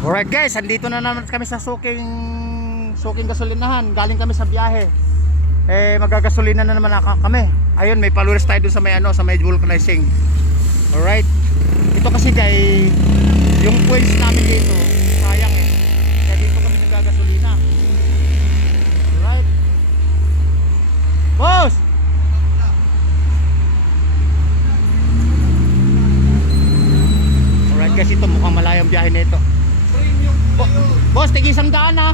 Alright guys, andito na naman kami sa suking gasolinahan. Galing kami sa biyahe. Magagasolina na naman kami. Ayun, may followers tayo dun sa may sa may vulcanizing. Alright. Ito kasi guys, yung points namin dito, sayang kaya dito kami nagagasolina. Alright. Boss! Alright guys, ito mukhang malayang biyahe nito. Boss, tig 100 ha.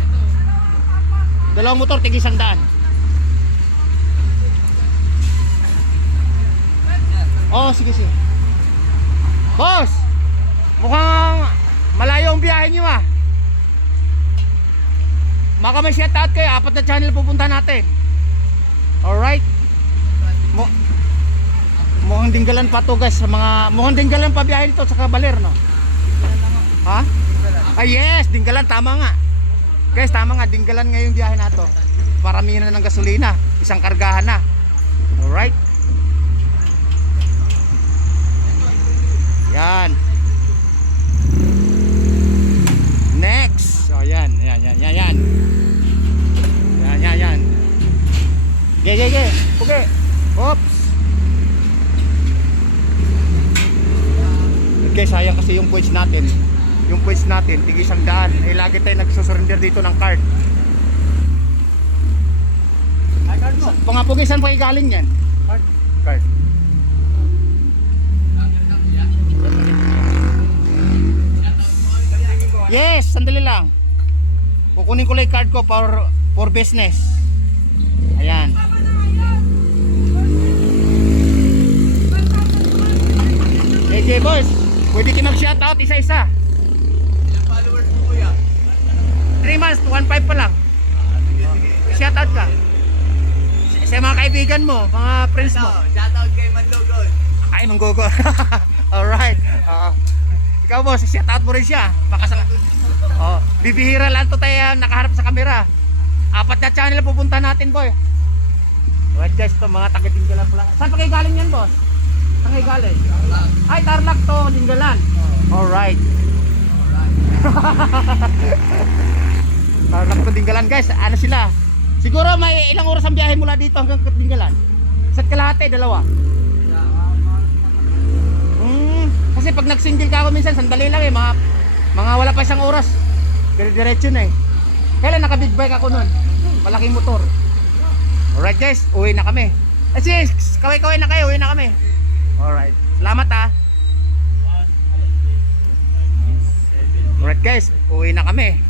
Dalawang motor, tig 100. Oh, sige. Boss, mukhang malayo ang biyahe nyo ah. Maka may shout out kayo, 4 na channel pupunta natin. Alright. Mukhang dinggalan pa to guys. Mukhang dinggalan pa biyahe nito sa Baler, no? Ha? Yes, dinggalan, tama nga. Guys, tama nga, dinggalan ngayong biyahe na to. Paramihan na ng gasolina, isang kargahan na. Alright. Yan. Next. So yan. Yan. Ge. Okay. Oops. Okay, sayang kasi yung points natin. Yung points natin, tig 100. Lagi tayo nagsusurrender dito ng card. Ay, card mo. Pangapugisan pa galing yan. Card. Yes, sandali lang. Kukunin ko lang yung card ko for business. Ayan. Okay, boss. Pwede kayo mag-shoutout isa-isa. 3 months, 1.5 pa lang. Shoutout ka. Sa mga kaibigan mo, mga friends mo. Shoutout kay Mandogon. Ay, Manggogo. Alright. Ikaw boss, shoutout mo rin siya. Bibihira lang to tayo nakaharap sa camera. 4 na channel pupunta natin, boy. Alright guys, to mga taga-Dinggalan pala. Saan pa kayo galing yan, boss? Saan kayo galing? Ay, Tarlac to, Dinggalan. Alright. Tarlac to, Dinggalan guys. Ano sila? Siguro may ilang oras ang biyahe mula dito hanggang Dinggalan. Isa't kalahati, 2. Kasi pag nag-single ka ako minsan, sandali lang mga wala pa isang oras. Dire-diretso na Kailan naka-big bike ako nun? Malaking motor. Alright guys, uwi na kami. Sis, kaway-kaway na kayo, uwi na kami. Alright, salamat ha. Alright guys, uwi na kami.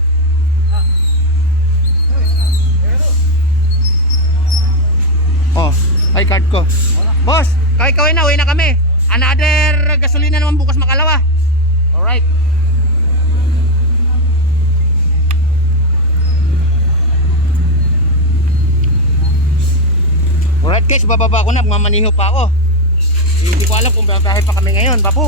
Oh, ay card ko. Boss, kaway-kaway na, uwi na kami. Another gasolina naman bukas Makalawa. Alright. Alright guys, bababa ko na, mamaniho pa ako. Hindi ko alam kung babahe pa kami ngayon. Babu!